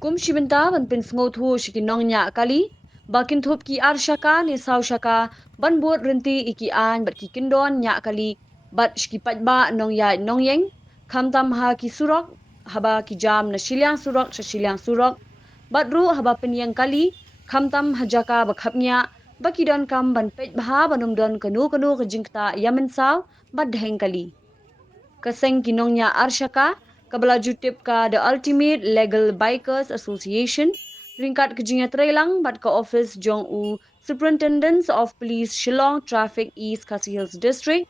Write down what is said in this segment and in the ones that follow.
Kum shibinta ban pin sngo thu shiki nong nya kali bakin thup ki ar shaka ni saw shaka ban bot rinti iki an bat ki kindon nya kali bat shiki patba nong ya nong yeng kham tam ha ki surok haba ki jam na shilyang surok sha shilyang surok bat ru haba pin yang kali kham tam hajaka ba khapnya baki don kam ban pet bha banum don kanu kanu ka jingta yamin saw bat dheng kali Kaseng Kinongnya Arshaka, Kabalaju Tipka, the Ultimate Legal Bikers Association, Ringkat Kejinya Trelang, Batka Office Jong U, Superintendents of Police Shillong Traffic East Khasi Hills District,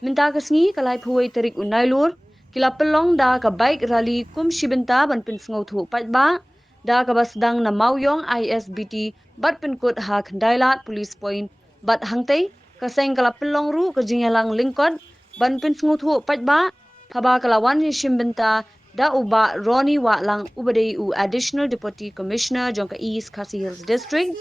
Minta Kasngi Kalai Phuai Tarik Unailur, Kila Pelong da ka bike rally kum shibinta ban pin sngo thu patba, da ka basdang na Mauyong ISBT bat pin kut ha Khandailat Police Point, bat hangtei, kaseng kala pelong ru kejinya lang lingkot, ban pin sngo thu patba, Haba kalawan ni shimbinta da uba Ronnie Watlang ubadei u Additional Deputy Commissioner Jongka East Khasi Hills District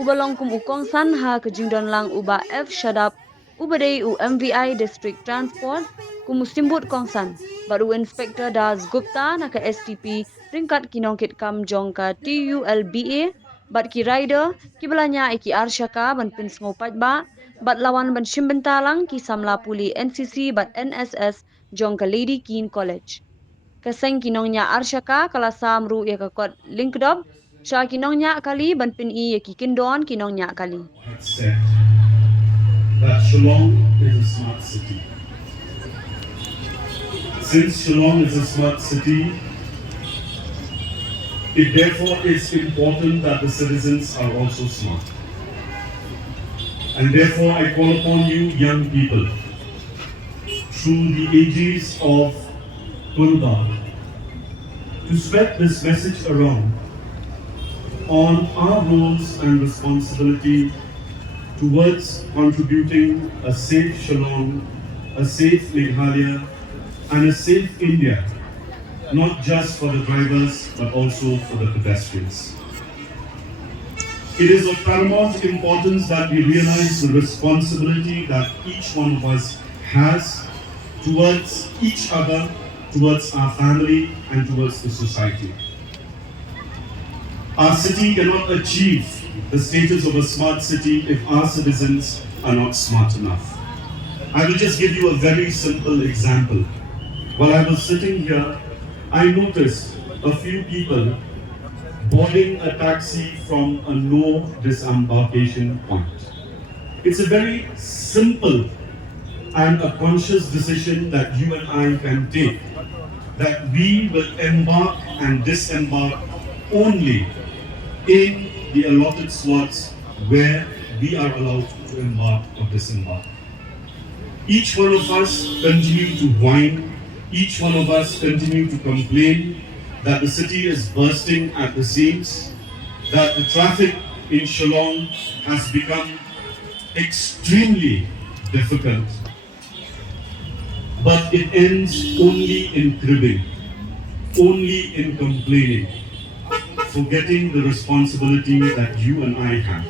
ubalong kum ukong san ha kejingdon lang uba F Shadap ubadei u MVI District Transport kum musimbut kongsan baru Inspector Das Gupta naka STP ringkat kinongkit kam Jongka TULBA bat ki rider ki belanya iki arsyaka ban pin ngopat ba bat lawan ban shimbinta lang ki samla puli NCC bat NSS Jongka Lady Keen College. Kaseng kinongnya arsyaka kala samru ya kakot linkdob, sya kinongnya kali banpin i ya kikindon kinongnya kali. Said that Shillong is a smart city. Since Shillong is a smart city, it therefore is important that the citizens are also smart. And therefore I call upon you young people through the ages of Gulbar to spread this message around on our roles and responsibility towards contributing a safe Shillong, a safe Meghalaya and a safe India, not just for the drivers but also for the pedestrians. It is of paramount importance that we realize the responsibility that each one of us has towards each other, towards our family and towards the society. Our city cannot achieve the status of a smart city if our citizens are not smart enough. I will just give you a very simple example. While I was sitting here, I noticed a few people boarding a taxi from a no disembarkation point. It's a very simple and a conscious decision that you and I can take, that we will embark and disembark only in the allotted slots where we are allowed to embark or disembark. Each one of us continue to whine, each one of us continue to complain that the city is bursting at the seams, that the traffic in Shillong has become extremely difficult. But it ends only in cribbing, only in complaining, forgetting the responsibility that you and I have.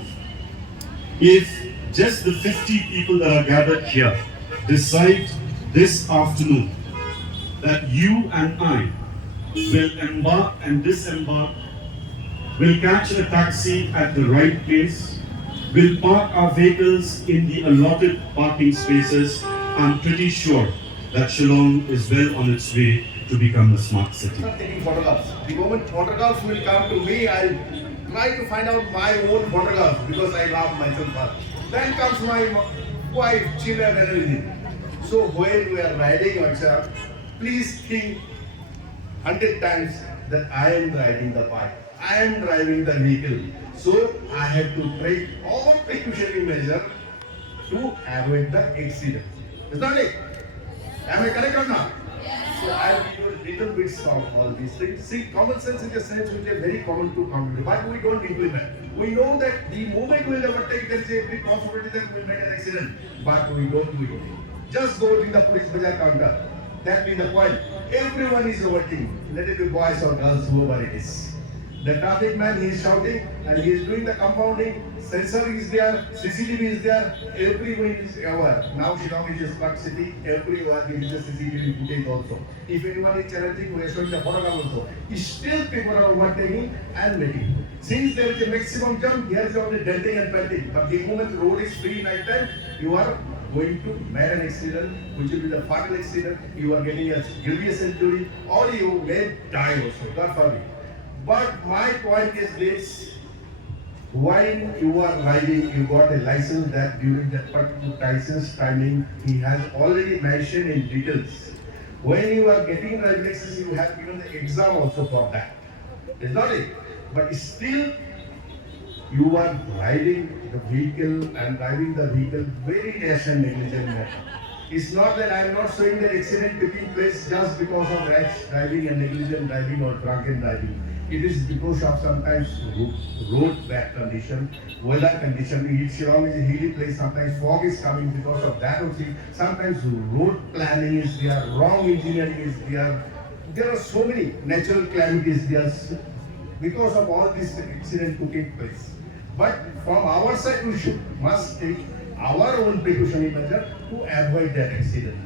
If just the 50 people that are gathered here decide this afternoon that you and I will embark and disembark, will catch a taxi at the right place, will park our vehicles in the allotted parking spaces, I'm pretty sure that Shillong is well on its way to become a smart city. I'm taking photographs. The moment photographs will come to me, I'll try to find out my own photographs because I love myself. Then comes my wife, children and everything. So when we are riding outside, please think 100 times that I am riding the bike. I am driving the vehicle. So I have to take all precautionary measures to avoid the accident. Is that it? Am I correct or not? So I'll give you a little bits of all these things. See, common sense is a sense which is very common to common, but we don't implement. We know that the moment we will overtake, there is a big possibility that we will make an accident, but we don't do it. Just go to the police bazaar counter. That be the point. Everyone is overtaking. Let it be boys or girls, whoever it is. The traffic man, he is shouting and he is doing the compounding. Sensor is there, CCTV is there, everyone is aware. Now Shillong is a smart city, everywhere there is a CCTV footage also. If anyone is challenging, we are showing the photograph also. Still people are overtaking and making. Since there is a maximum jump, here is only denting and pelting. But the moment the road is free night time, you are going to make an accident, which will be the fatal accident. You are getting a grievous injury, or you may die also. God forbid. But my point is this: when you are riding, you got a license that during that particular license timing, he has already mentioned in details. When you are getting driving license, you have given the exam also for that. Is not it? But still, you are riding the vehicle and driving the vehicle very rash and negligent manner. It's not that I am not showing that accident taking place just because of rash driving and negligent driving or drunken driving. It is because of sometimes road bad condition, weather condition. Shillong is a hilly place. Sometimes fog is coming because of that also. Sometimes road planning is there, wrong engineering is there. There are so many natural calamities there because of all this accident taking place. But from our side, we must take our own precautionary measure to avoid that accident.